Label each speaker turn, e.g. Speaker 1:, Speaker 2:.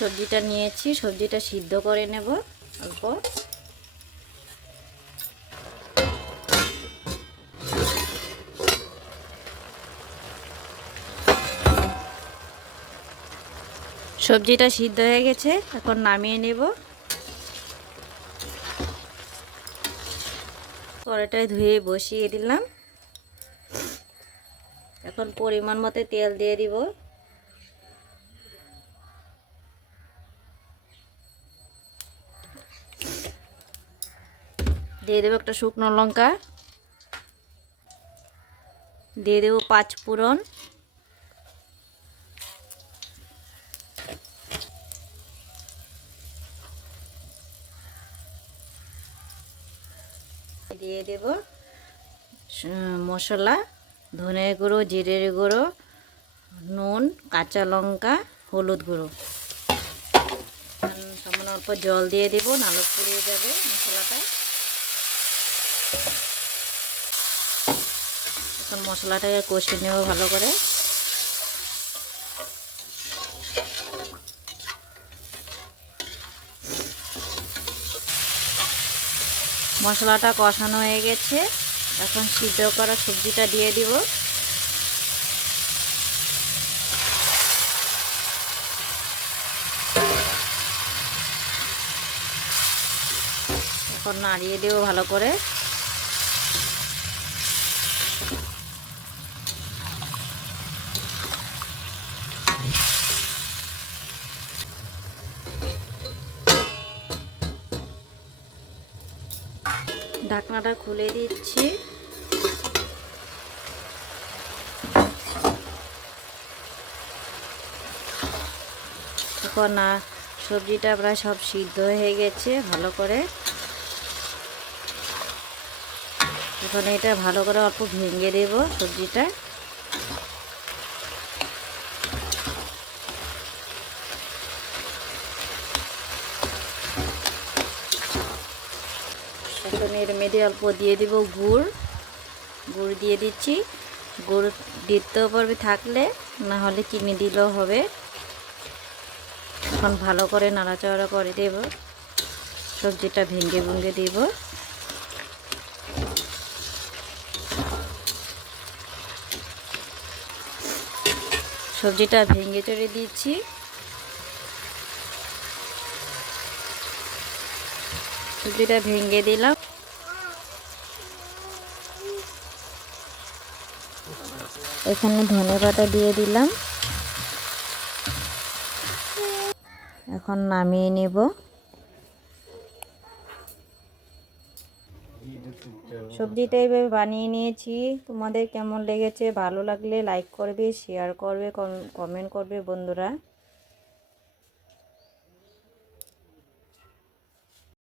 Speaker 1: সবজিটা নিয়েছি, সবজিটা সিদ্ধ করে নেব অল্প। সবজিটা সিদ্ধ হয়ে গেছে, এখন নামিয়ে নেব। কড়াইটায় ধুয়ে বসিয়ে দিলাম। এখন পরিমাণ মতো তেল দিয়ে দিব। দিয়ে দেবো একটা শুকনো লঙ্কা। দিয়ে দেবো পাঁচ ফোড়ন। দিয়ে দেব মশলা ধনে গুঁড়ো, জিরের গুঁড়ো, নুন, কাঁচা লঙ্কা, হলুদ গুঁড়ো। সামান্য অল্প জল দিয়ে দেব, নালক পুড়িয়ে যাবে মশলাটা এখন মশলাটাকে কষে নেব ভালো করে। মশলাটা কষানো হয়ে গেছে। এখন সিদ্ধ করা সবজিটা দিয়ে দিব। এখন নাড়িয়ে দেবো ভালো করে। ঢাকনাটা খুলে দিচ্ছি। এখন সবজিটা প্রায় সব সিদ্ধ হয়ে গেছে, ভালো করে। এখন এটা ভালো করে অল্প ভেঙে দেব সবজিটা। এখন এর মধ্যে অল্প দিয়ে দিব গুড়। গুড় দিয়ে দিচ্ছি। গুড় দিতেও পারবে থাকলে না হলে চিনি দিলেও হবে। এখন ভালো করে নাড়াচাড়া করে দেব। সবজিটা ভেঙে ভেঙে দেব। সবজিটা ভেঙে চড়ে দিচ্ছি। সবজিটা ভেঙে দিলাম। এখানে ধনে পাতা দিয়ে দিলাম। এখন নামিয়ে নেব। সবজিটা এইভাবে বানিয়ে নিয়েছি। তোমাদের কেমন লেগেছে? ভালো লাগলে লাইক করবে শেয়ার করবে কমেন্ট করবে বন্ধুরা।